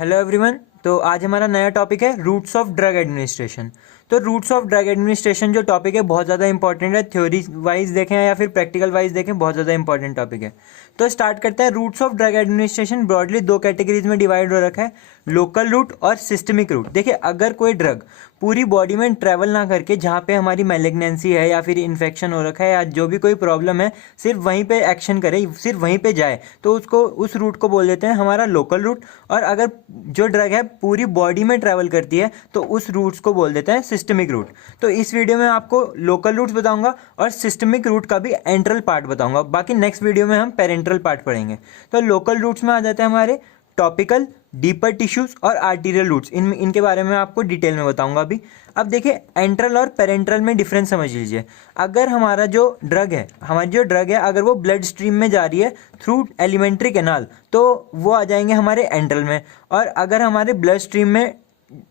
Hello everyone. तो आज हमारा नया टॉपिक है रूट्स ऑफ ड्रग एडमिनिस्ट्रेशन। तो रूट्स ऑफ ड्रग एडमिनिस्ट्रेशन जो टॉपिक है बहुत ज़्यादा इंपॉर्टेंट है, थ्योरी वाइज देखें या फिर प्रैक्टिकल वाइज देखें, बहुत ज़्यादा इंपॉर्टेंट टॉपिक है। तो स्टार्ट करते हैं। Routes of drug administration broadly दो कैटेगरीज में डिवाइड हो रखा है, लोकल रूट और सिस्टमिक रूट। देखिए, अगर कोई ड्रग पूरी बॉडी में ट्रैवल ना करके जहाँ पे हमारी मैलिग्नेंसी है या फिर इन्फेक्शन हो रखा है या जो भी कोई प्रॉब्लम है सिर्फ वहीं पे एक्शन करे, सिर्फ वहीं पे जाए, तो उसको उस रूट को बोल देते हैं हमारा लोकल रूट। और अगर जो ड्रग है पूरी बॉडी में ट्रैवल करती है तो उस रूट्स को बोल देते हैं सिस्टमिक रूट। तो इस वीडियो में आपको लोकल रूट्स बताऊंगा और सिस्टमिक रूट का भी एंट्रल पार्ट बताऊंगा। बाकी नेक्स्ट वीडियो में हम पेरेंट्रल पार्ट पढ़ेंगे। तो लोकल रूट्स में आ जाते हैं हमारे टॉपिकल, डीपर टिश्यूज और आर्टीरियल रूट्स। इनके बारे में आपको डिटेल में बताऊंगा अभी। अब देखिए, एंट्रल और पेरेंट्रल में डिफरेंस समझ लीजिए। अगर हमारी जो ड्रग है अगर वो ब्लड स्ट्रीम में जा रही है थ्रू एलिमेंट्री कैनाल तो वो आ जाएंगे हमारे एंट्रल में। और अगर हमारे ब्लड स्ट्रीम में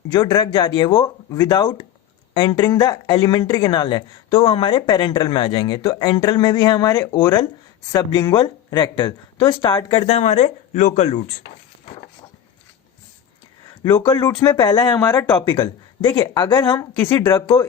जो ड्रग जा रही है वो without entering the alimentary canal है तो वो हमारे पेरेंट्रल में आ जाएंगे। तो एंट्रल में भी है हमारे ओरल, सबलिंगुअल, रेक्टल। तो स्टार्ट करते हैं हमारे लोकल रूट्स। लोकल रूट्स में पहला है हमारा टॉपिकल। देखिए, अगर हम किसी ड्रग को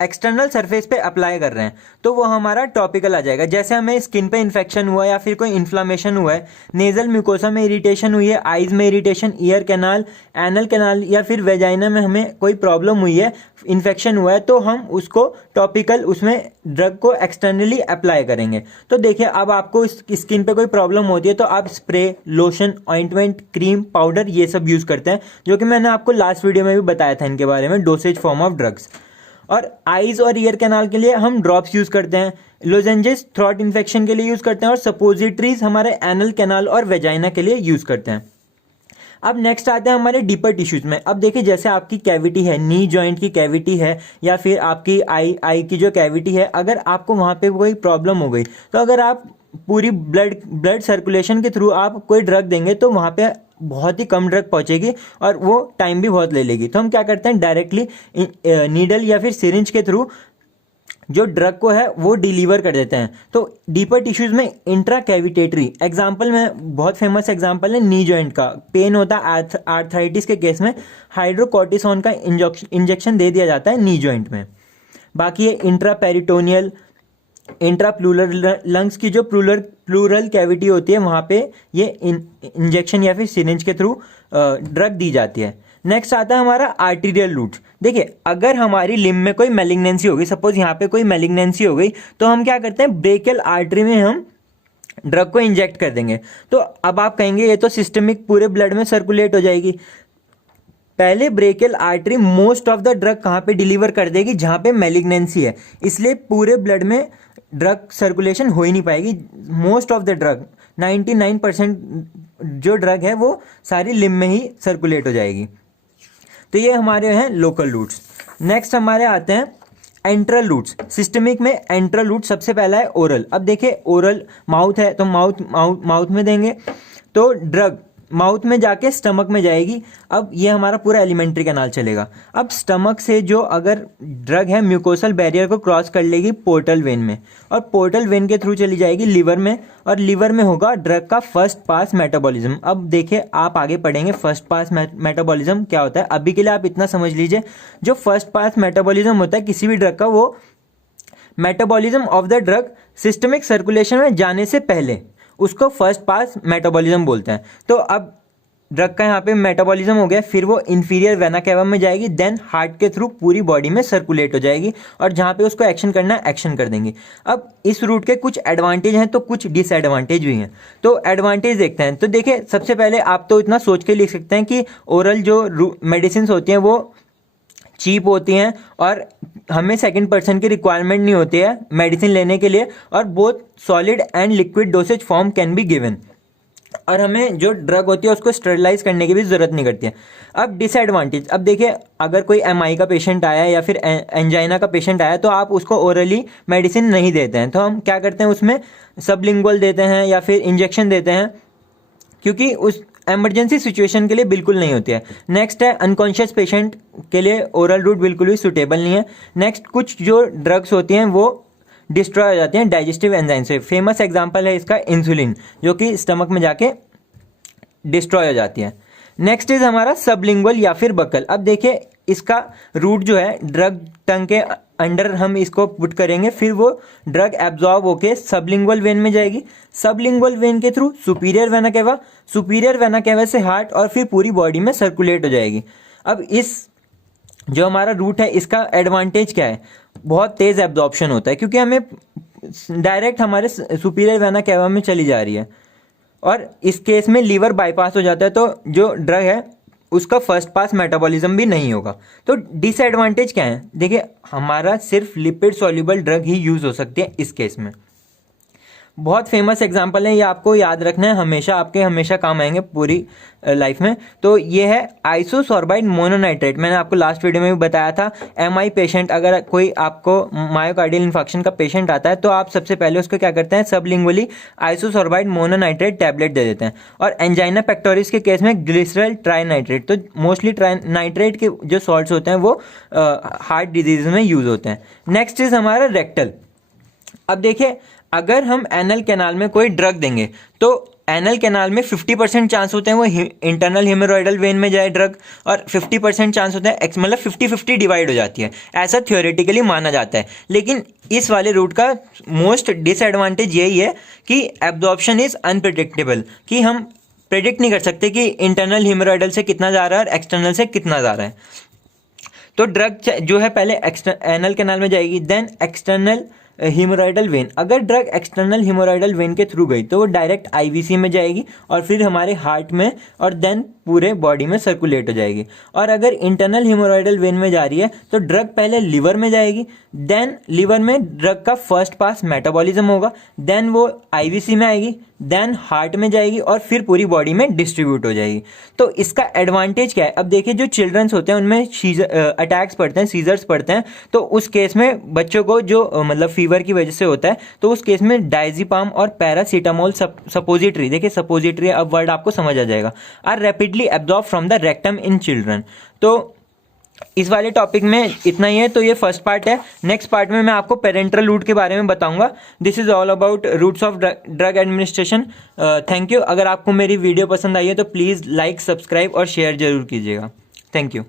एक्सटर्नल सरफेस पे अप्लाई कर रहे हैं तो वो हमारा टॉपिकल आ जाएगा। जैसे हमें स्किन पे इन्फेक्शन हुआ या फिर कोई इन्फ्लामेशन हुआ है, नेजल म्यूकोसा में इरिटेशन हुई है, आइज में irritation, ear canal, anal canal या फिर वेजाइना में हमें कोई प्रॉब्लम हुई है, इन्फेक्शन हुआ है, तो हम उसको टॉपिकल उसमें ड्रग को एक्सटर्नली अप्लाई करेंगे। तो देखिए, अब आपको स्किन पे कोई प्रॉब्लम होती है तो आप spray, lotion, ointment, cream, powder ये सब यूज़ करते हैं, जो कि मैंने आपको लास्ट वीडियो में भी बताया था इनके बारे में, डोसेज फॉर्म ऑफ ड्रग्स। और आइज और ईयर कैनाल के लिए हम ड्रॉप्स यूज करते हैं, लोजेंजेस थ्रोट इन्फेक्शन के लिए यूज करते हैं और सपोजिटरीज हमारे एनल कैनाल और वेजाइना के लिए यूज करते हैं। अब नेक्स्ट आते हैं हमारे डीपर टिश्यूज में। अब देखिए, जैसे आपकी कैविटी है, नी जॉइंट की कैविटी है या फिर आपकी आई की जो कैविटी है, अगर आपको वहां पे कोई प्रॉब्लम हो गई तो अगर आप पूरी ब्लड सर्कुलेशन के थ्रू आप कोई ड्रग देंगे तो वहां पे बहुत ही कम ड्रग पहुंचेगी और वो टाइम भी बहुत ले लेगी। तो हम क्या करते हैं, डायरेक्टली नीडल या फिर सिरिंज के थ्रू जो ड्रग को है वो डिलीवर कर देते हैं। तो डीपर टिश्यूज में इंट्रा कैविटेटरी एग्जाम्पल में बहुत फेमस एग्जाम्पल है नी जॉइंट का। पेन होता है आर्थराइटिस के केस में हाइड्रोकॉर्टिसोन का इंजेक्शन दे दिया जाता है नी जॉइंट में। बाकी ये intra peritoneal, intra plural lungs की जो प्लूरल कैविटी होती है वहां पे ये इंजेक्शन या फिर सिरिंज के थ्रू ड्रग दी जाती है। नेक्स्ट आता है हमारा आर्टीरियल रूट। देखिए, अगर हमारी लिम्ब में कोई मैलिग्नेंसी हो गई, सपोज यहाँ पे कोई मैलिग्नेंसी हो गई, तो हम क्या करते हैं, ब्रेकियल आर्टरी में हम ड्रग को इंजेक्ट कर देंगे। तो अब आप कहेंगे ये तो सिस्टमिक पूरे ब्लड में सर्कुलेट हो जाएगी। पहले brachial artery most of the drug कहाँ पे डिलीवर कर देगी, जहाँ पे मैलिग्नेंसी है, इसलिए पूरे ब्लड में ड्रग सर्कुलेशन हो ही नहीं पाएगी। मोस्ट ऑफ द ड्रग 99% जो ड्रग है वो सारी लिम्ब में ही सर्कुलेट हो जाएगी। तो ये हमारे हैं लोकल रूट्स। नेक्स्ट हमारे आते हैं एंट्रल रूट्स। सिस्टमिक में एंट्रल रूट सबसे पहला है ओरल। अब देखिए, ओरल माउथ है तो माउथ में देंगे तो ड्रग माउथ में जाके स्टमक में जाएगी। अब ये हमारा पूरा एलिमेंट्री कैनाल चलेगा। अब स्टमक से जो अगर ड्रग है म्यूकोसल बैरियर को क्रॉस कर लेगी पोर्टल वेन में और पोर्टल वेन के थ्रू चली जाएगी लिवर में और लिवर में होगा ड्रग का फर्स्ट पास मेटाबॉलिज्म। अब देखिए, आप आगे पढ़ेंगे फर्स्ट पास मेटाबॉलिज्म क्या होता है। अभी के लिए आप इतना समझ लीजिए, जो फर्स्ट पास मेटाबॉलिज्म होता है किसी भी ड्रग का, वो metabolism of the drug systemic circulation में जाने से पहले, उसको फर्स्ट पास मेटाबॉलिज्म बोलते हैं। तो अब ड्रग का यहाँ पे मेटाबॉलिज्म हो गया, फिर वो इंफीरियर वेना कैवा में जाएगी, देन हार्ट के थ्रू पूरी बॉडी में सर्कुलेट हो जाएगी और जहाँ पे उसको एक्शन करना है एक्शन कर देंगे। अब इस रूट के कुछ एडवांटेज हैं तो कुछ डिसएडवांटेज भी हैं। तो एडवांटेज देखते हैं। तो देखिए, सबसे पहले आप तो इतना सोच के लिख सकते हैं कि ओरल जो मेडिसिन होती हैं वो चीप होती हैं और हमें सेकंड पर्सन की रिक्वायरमेंट नहीं होती है मेडिसिन लेने के लिए, और both solid and liquid dosage form can be given, और हमें जो ड्रग होती है उसको स्टेरिलाइज करने की भी जरूरत नहीं करती है। अब डिसएडवांटेज, अब देखिए, अगर कोई एमआई का पेशेंट आया या फिर एंजाइना का पेशेंट आया तो आप उसको ओरली मेडिसिन नहीं देते हैं, तो हम क्या करते हैं, उसमें सबलिंगुअल देते हैं या फिर इंजेक्शन देते हैं, क्योंकि उस इमरजेंसी सिचुएशन के लिए बिल्कुल नहीं होती है। नेक्स्ट है अनकॉन्शियस पेशेंट के लिए ओरल रूट बिल्कुल भी सुटेबल नहीं है। नेक्स्ट, कुछ जो ड्रग्स होती हैं वो डिस्ट्रॉय हो जाती हैं डाइजेस्टिव एंजाइम से। फेमस एग्जांपल है इसका इंसुलिन, जो कि स्टमक में जाके डिस्ट्रॉय हो जाती है। नेक्स्ट इज हमारा सबलिंगुअल या फिर बकल। अब देखिए इसका रूट जो है ड्रग टंग के अंडर हम इसको पुट करेंगे, फिर वो ड्रग एब्जॉर्ब होके सबलिंगुअल वेन में जाएगी, सबलिंगुअल वेन के through superior vena cava, superior vena cava से हार्ट और फिर पूरी बॉडी में सर्कुलेट हो जाएगी। अब इस जो हमारा रूट है इसका एडवांटेज क्या है, बहुत तेज एब्जॉर्प्शन होता है क्योंकि हमें डायरेक्ट हमारे सुपीरियर वेना केवा में चली जा रही है, और इस केस में लीवर बाईपास हो जाता है तो जो ड्रग है उसका फर्स्ट पास मेटाबॉलिज्म भी नहीं होगा। तो डिसएडवांटेज क्या है, देखिए हमारा सिर्फ लिपिड सॉल्युबल ड्रग ही यूज हो सकती है इस केस में। बहुत फेमस एग्जांपल है, ये आपको याद रखना है, हमेशा आपके हमेशा काम आएंगे पूरी लाइफ में। तो ये है आइसोसोर्बाइड मोनोनाइट्रेट। मैंने आपको लास्ट वीडियो में भी बताया था, एमआई पेशेंट, अगर कोई आपको मायोकार्डियल इन्फेक्शन का पेशेंट आता है तो आप सबसे पहले उसको क्या करते हैं, सबलिंगुअली आइसोसोर्बाइड मोनोनाइट्रेट टैबलेट दे देते हैं। और एंजाइना पेक्टोरिस के केस में ग्लिसरल ट्राइनाइट्रेट। तो मोस्टली ट्राइनाइट्रेट के जो सॉल्ट्स होते हैं वो हार्ट डिजीज में यूज होते हैं। नेक्स्ट इज हमारा रेक्टल। अब देखिए अगर हम एनल कैनाल में कोई ड्रग देंगे तो एनल कैनाल में 50% चांस होते हैं वो इंटरनल हेमोरॉइडल वेन में जाए ड्रग, और 50% चांस होता है, मतलब 50-50 डिवाइड हो जाती है, ऐसा थ्योरेटिकली माना जाता है। लेकिन इस वाले रूट का मोस्ट डिसएडवांटेज यही है कि एब्जॉर्प्शन इज अनप्रिडिक्टेबल, कि हम प्रेडिक्ट नहीं कर सकते कि इंटरनल हेमोरॉइडल से कितना जा रहा है और एक्सटर्नल से कितना जा रहा है। तो ड्रग जो है पहले एनल कैनाल में जाएगी, देन एक्सटर्नल हीमोरॉइडल वेन। अगर ड्रग एक्सटर्नल हीमोरॉइडल वेन के थ्रू गई तो वो डायरेक्ट आईवीसी में जाएगी और फिर हमारे हार्ट में और देन पूरे बॉडी में सर्कुलेट हो जाएगी। और अगर इंटरनल हीमोरॉइडल वेन में जा रही है तो ड्रग पहले लिवर में जाएगी, देन लिवर में ड्रग का फर्स्ट पास मेटाबॉलिज्म होगा, देन वो आईवीसी में आएगी, देन हार्ट में जाएगी और फिर पूरी बॉडी में डिस्ट्रीब्यूट हो जाएगी। तो इसका एडवांटेज क्या है, अब देखिए जो चिल्ड्रंस होते हैं उनमें अटैक्स पड़ते हैं, सीजर्स पड़ते हैं, तो उस केस में बच्चों को जो मतलब फीवर की वजह से होता है तो उस केस में डायजीपाम और पैरासीटामोल सपोजिटरी, देखिए सपोजिटरी अब वर्ड आपको समझ आ जाएगा, are rapidly absorb from the rectum in children. तो इस वाले टॉपिक में इतना ही है। तो ये फर्स्ट पार्ट है। नेक्स्ट पार्ट में मैं आपको पेरेंटल रूट के बारे में बताऊंगा। This is all about routes of drug administration. Thank you. अगर आपको मेरी वीडियो पसंद आई है तो प्लीज़ लाइक, सब्सक्राइब और शेयर जरूर कीजिएगा। Thank you.